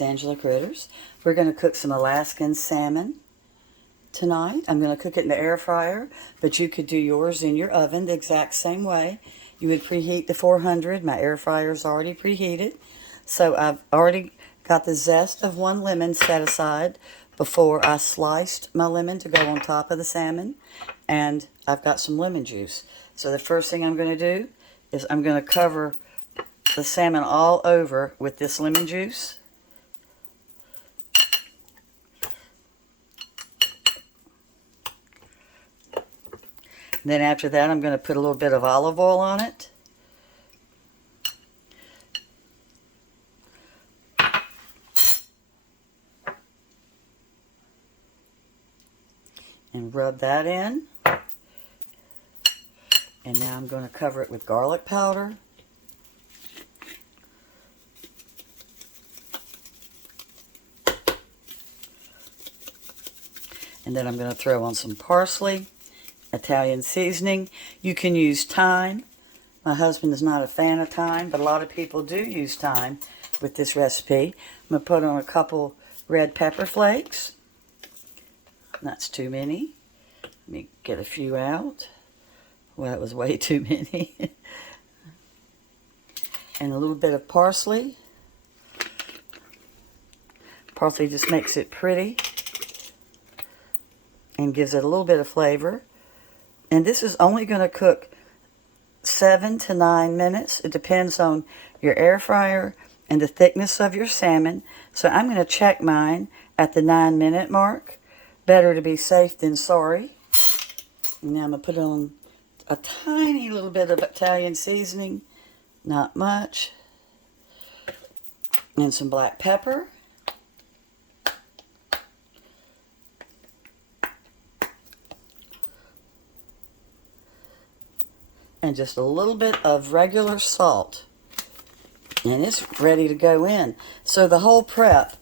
Angela Critters. We're going to cook some Alaskan salmon tonight. I'm going to cook it in the air fryer, but you could do yours in your oven the exact same way. You would preheat the 400. My air fryer is already preheated. So I've already got the zest of one lemon set aside before I sliced my lemon to go on top of the salmon. And I've got some lemon juice. So the first thing I'm going to do is I'm going to cover the salmon all over with this lemon juice. Then after that, I'm going to put a little bit of olive oil on it. And rub that in. And now I'm going to cover it with garlic powder. And then I'm going to throw on some parsley. Italian seasoning. You can use thyme. My husband is not a fan of thyme, but a lot of people do use thyme with this recipe. I'm going to put on a couple red pepper flakes. That's too many. Let me get a few out. Well, that was way too many. And a little bit of parsley. Parsley just makes it pretty and gives it a little bit of flavor. And this is only going to cook 7 to 9 minutes. It depends on your air fryer and the thickness of your salmon. So I'm going to check mine at the 9-minute mark. Better to be safe than sorry. And now I'm going to put on a tiny little bit of Italian seasoning. Not much. And some black pepper. And just a little bit of regular salt. And it's ready to go in. So the whole prep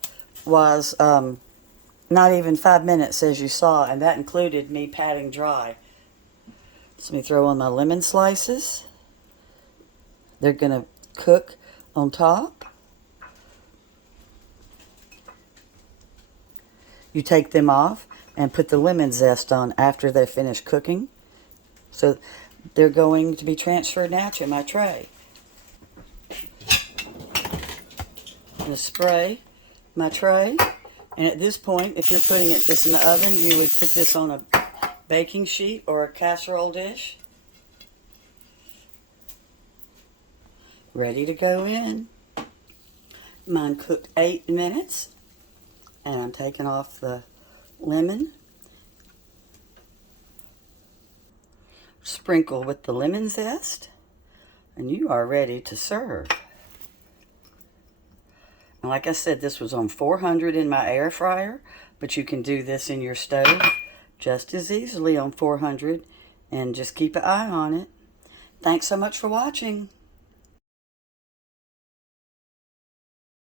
was not even 5 minutes, as you saw, and that included me patting dry. So let me throw on my lemon slices. They're going to cook on top. You take them off and put the lemon zest on after they're finished cooking. So they're going to be transferred now to my tray. I'm going to spray my tray. And at this point, if you're putting this in the oven, you would put this on a baking sheet or a casserole dish. Ready to go in. Mine cooked 8 minutes. And I'm taking off the lemon. Sprinkle with the lemon zest, and you are ready to serve. And like I said, this was on 400 in my air fryer, but you can do this in your stove just as easily on 400, and just keep an eye on it. Thanks so much for watching.